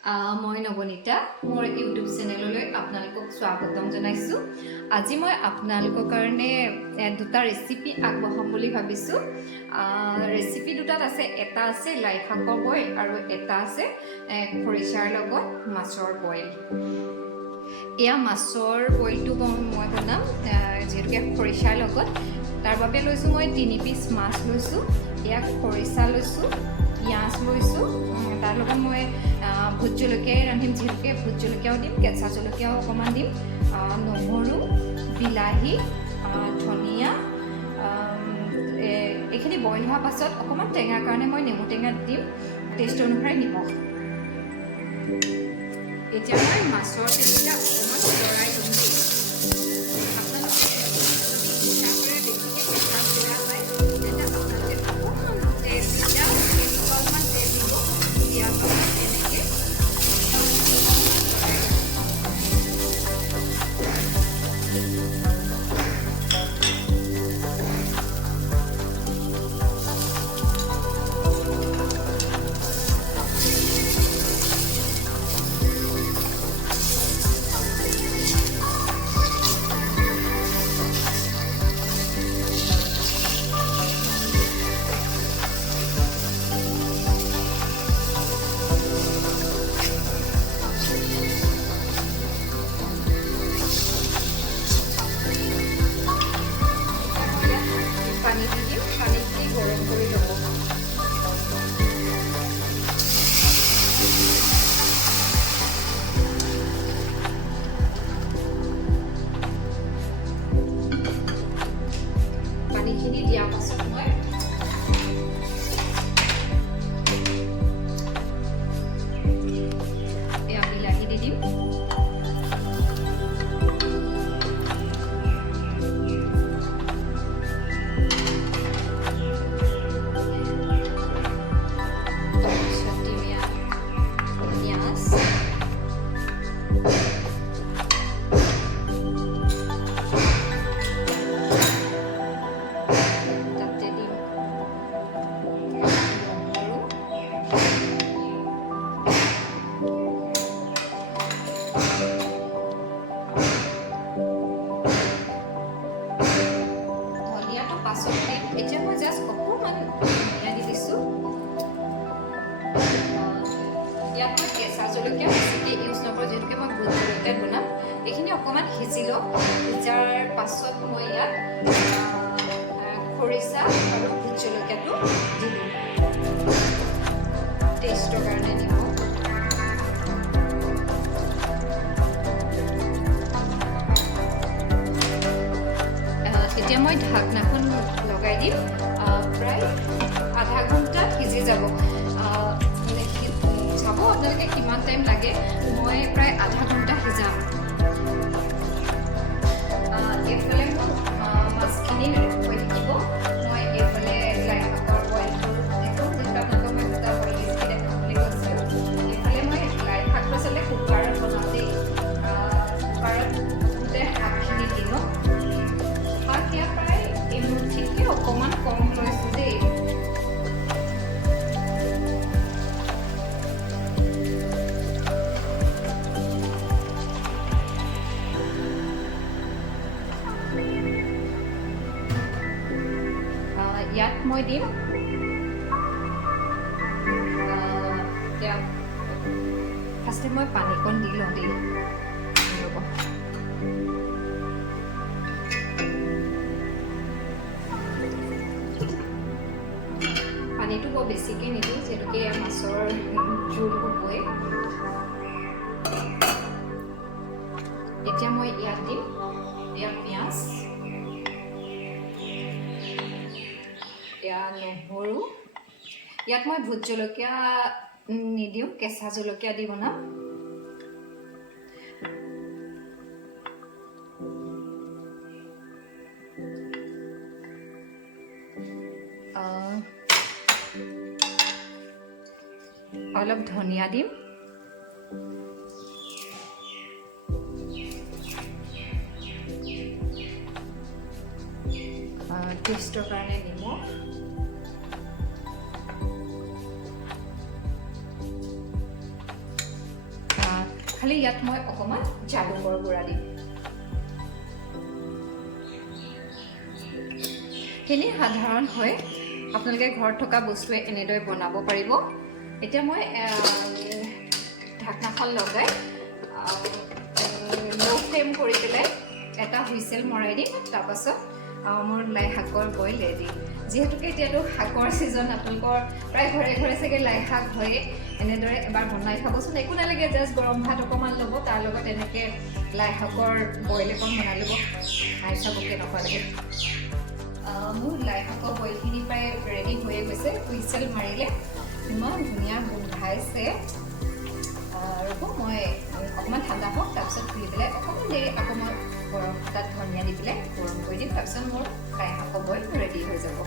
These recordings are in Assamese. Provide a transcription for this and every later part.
মই নবনীতা মোৰ ইউটিউব চেনেললৈ আপোনালোকক স্বাগতম জনাইছোঁ। আজি মই আপোনালোকৰ কাৰণে দুটা ৰেচিপি আগবঢ়াম বুলি ভাবিছোঁ। ৰেচিপি দুটাত আছে, এটা আছে লাই শাকৰ বইল আৰু এটা আছে খৰিচাৰ লগত মাছৰ বইল। এয়া মাছৰ বইলটো মই বনাম যিহেতুকে খৰিচাৰ লগত। তাৰ বাবে লৈছোঁ মই 3 পিচ মাছ লৈছোঁ, এয়া খৰিচা লৈছোঁ, পিঁয়াজ লৈছোঁ, তাৰ লগত মই ভোট জলকীয়াই ৰান্ধিম যিহেতুকে ভোট জলকীয়াও দিম, কেঁচা জলকীয়াও অকণমান দিম, নহৰু, বিলাহী, ধনিয়া। এইখিনি বইল হোৱাৰ পাছত অকণমান টেঙাৰ কাৰণে মই নেমু টেঙা দিম, টেষ্ট অনুসাৰে নিমখ। এতিয়া মই মাছৰ পিচকেইটা অকণমান লৰাই ল'ম দেই। আপোনালোকে ইচ্ছা কৰে বেছিকৈ কেঁচা বেয়া পায় তেন্তে আপোনালোকে অকণমান তেল দিয়া, অলপমান তেল দিব, দিয়াৰ পাছত এনেকৈ পানী দি দিম, পানী দি গৰম কৰি ল'ব। পানীখিনি দিয়াৰ পাছত মই এয়া বিলাহী দি দিম, পাছত দিম। এতিয়া মই জাষ্ট অকণমান ধনিয়া দি দিছোঁ। ইয়াত মই কেঁচা জলকীয়া বেছিকৈ ইউজ নকৰোঁ যিহেতুকে মই ভোট জলকীয়াত বনাম। এইখিনি অকণমান সিজি লওঁ, সিজাৰ পাছত মই ইয়াত খৰিচা আৰু ভোট জলকীয়াটো দি দিম, টেষ্টৰ কাৰণে নিমখ। এতিয়া মই ঢাকনাখন লগাই দিম, প্ৰায় আধা ঘণ্টা সিজি যাব। চাব আপোনালোকে কিমান টাইম লাগে, মই প্ৰায় আধা ঘণ্টা সিজাম। এইফালে মোৰ মাছখিনি হৈ থাকিব, মই এইফালে লাই শাকৰ বইলটো দেখোঁ, যিহেতু আপোনালোকক মই দুটা বইল ৰেচিপি দেখাম বুলি কৈছিলোঁ। এইফালে মই লাই শাকটো আচলতে কুকাৰত বনাওঁ দেই। কুকাৰত প্ৰথমতে শাকখিনি দি লওঁ। শাক ইয়াত প্ৰায় এমুঠিতকৈ অকণমান কম লৈছোঁ দেই। ইয়াত মই দিম ফাৰ্ষ্টে মই পানীকণ দি লওঁ দেই। পানীটো বৰ বেছিকৈ নিদিওঁ যিহেতুকে মাছৰ জোল হ'বই। এতিয়া মই ইয়াত দিম এয়া পিঁয়াজ, এয়া নহৰু। ইয়াত মই ভোট জলকীয়া নিদিওঁ, কেঁচা জলকীয়া দি বনাম। অলপ ধনিয়া দিম, টেষ্টৰ কাৰণে নিমখ, খালি ইয়াত মই অকণমান জালুকৰ গুড়া দিম। খিনি সাধাৰণ হয়, আপোনালোকে ঘৰত থকা বস্তুৱে এনেদৰে বনাব পাৰিব। এতিয়া মই ঢাকনাখন লগাই ল' ফ্লেম কৰি পেলাই এটা হুইচেল মৰাই দিম। তাৰপাছত মোৰ লাই শাকৰ বইল ৰেডি। যিহেতুকে এতিয়াতো শাকৰ ছিজন, আপোনালোকৰ প্ৰায় ঘৰে ঘৰে চাগে লাই শাক হয়ে। এনেদৰে এবাৰ বনাই খাবচোন, একো নালাগে, জাষ্ট গৰম ভাত অকণমান ল'ব, তাৰ লগত এনেকৈ লাই শাকৰ বইল এখন বনাই ল'ব, খাই চাব কেনেকুৱা লাগে। মোৰ লাই শাকৰ বইলখিনি প্ৰায় ৰেডি হৈয়ে গৈছে। হুইচেল মাৰিলে ইমান ধুনীয়া গোন্ধাইছে। ৰ'ব, মই অকণমান ঠাণ্ডা হওক, তাৰপিছত খুলি পেলাই অকণমান দেৰি আকৌ মই গৰম তাত ধনিয়া দি পেলাই গৰম কৰি দিম। তাৰপিছত মোৰ লাই শাকৰ বইল ৰেডি হৈ যাব।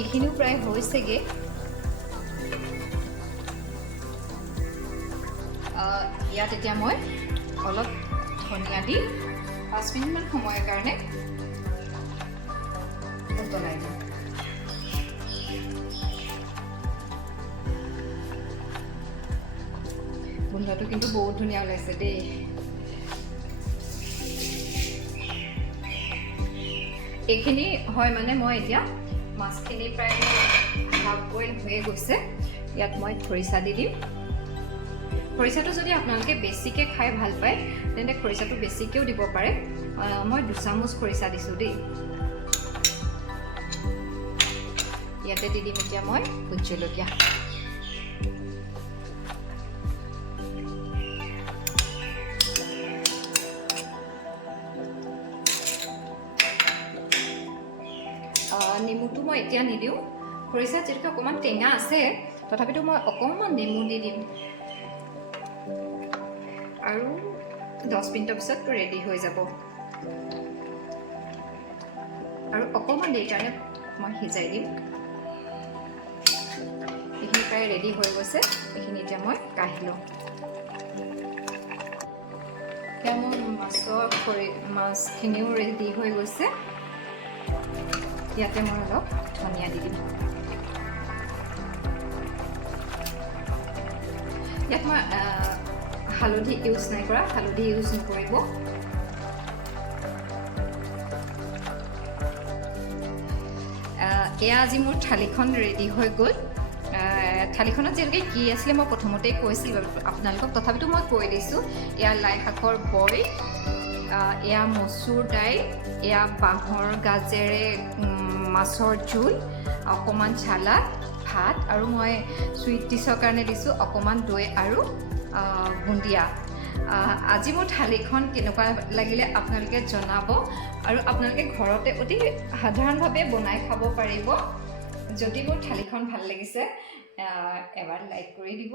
এইখিনিও প্ৰায় হৈছেগৈ। ইয়াত এতিয়া মই অলপ ধনিয়া দি 5 মিনিটমান সময়ৰ কাৰণে উতলাই দিম। গোন্ধটো কিন্তু বহুত ধুনীয়া ওলাইছে দেই। এইখিনি হয় মানে মই এতিয়া মাছখিনি প্ৰায় হাফ বইল হৈয়ে গৈছে। ইয়াত মই খৰিচা দি দিম। খৰিচাটো যদি আপোনালোকে বেছিকৈ খাই ভাল পায় তেন্তে খৰিচাটো বেছিকৈও দিব পাৰে। মই 2 চামুচ খৰিচা দিছোঁ দেই। ইয়াতে দি দিম এতিয়া মই ভোট জলকীয়া। নেমুটো মই এতিয়া নিদিওঁ, খৰিচাত যিহেতু অকণমান টেঙা আছে, তথাপিতো মই অকণমান নেমু দি দিম। আৰু 10 মিনিটৰ পিছত ৰেডি হৈ যাব। আৰু অকণমান দেৰি কাৰণে মই সিজাই দিম। এইখিনি প্ৰায় ৰেডি হৈ গৈছে। এইখিনি এতিয়া মই কাঢ়ি লওঁ। এতিয়া মোৰ মাছখিনিও ৰেডি হৈ গৈছে। ইয়াতে মই অলপ ধনিয়া দি দিম। ইয়াত মই হালধি ইউজ নাই কৰা, হালধি ইউজ নকৰিব। এয়া আজি মোৰ থালিখন ৰেডি হৈ গ'ল। থালিখনত যিহেতুকে কি আছিলে মই প্ৰথমতেই কৈছিলোঁ আপোনালোকক, তথাপিতো মই কৈ দিছোঁ। এয়া লাই শাকৰ বইল, এয়া মচুৰ দাইল, এয়া বাঁহৰ গাজেৰে মাছৰ জোল, অকণমান চালাড, ভাত, আৰু মই চুইট ডিছৰ কাৰণে দিছোঁ অকণমান দৈ আৰু বুন্দিয়া। আজি মোৰ থালিখন কেনেকুৱা লাগিলে আপোনালোকে জনাব। আৰু আপোনালোকে ঘৰতে অতি সাধাৰণভাৱে বনাই খাব পাৰিব। যদি মোৰ থালিখন ভাল লাগিছে এবাৰ লাইক কৰি দিব।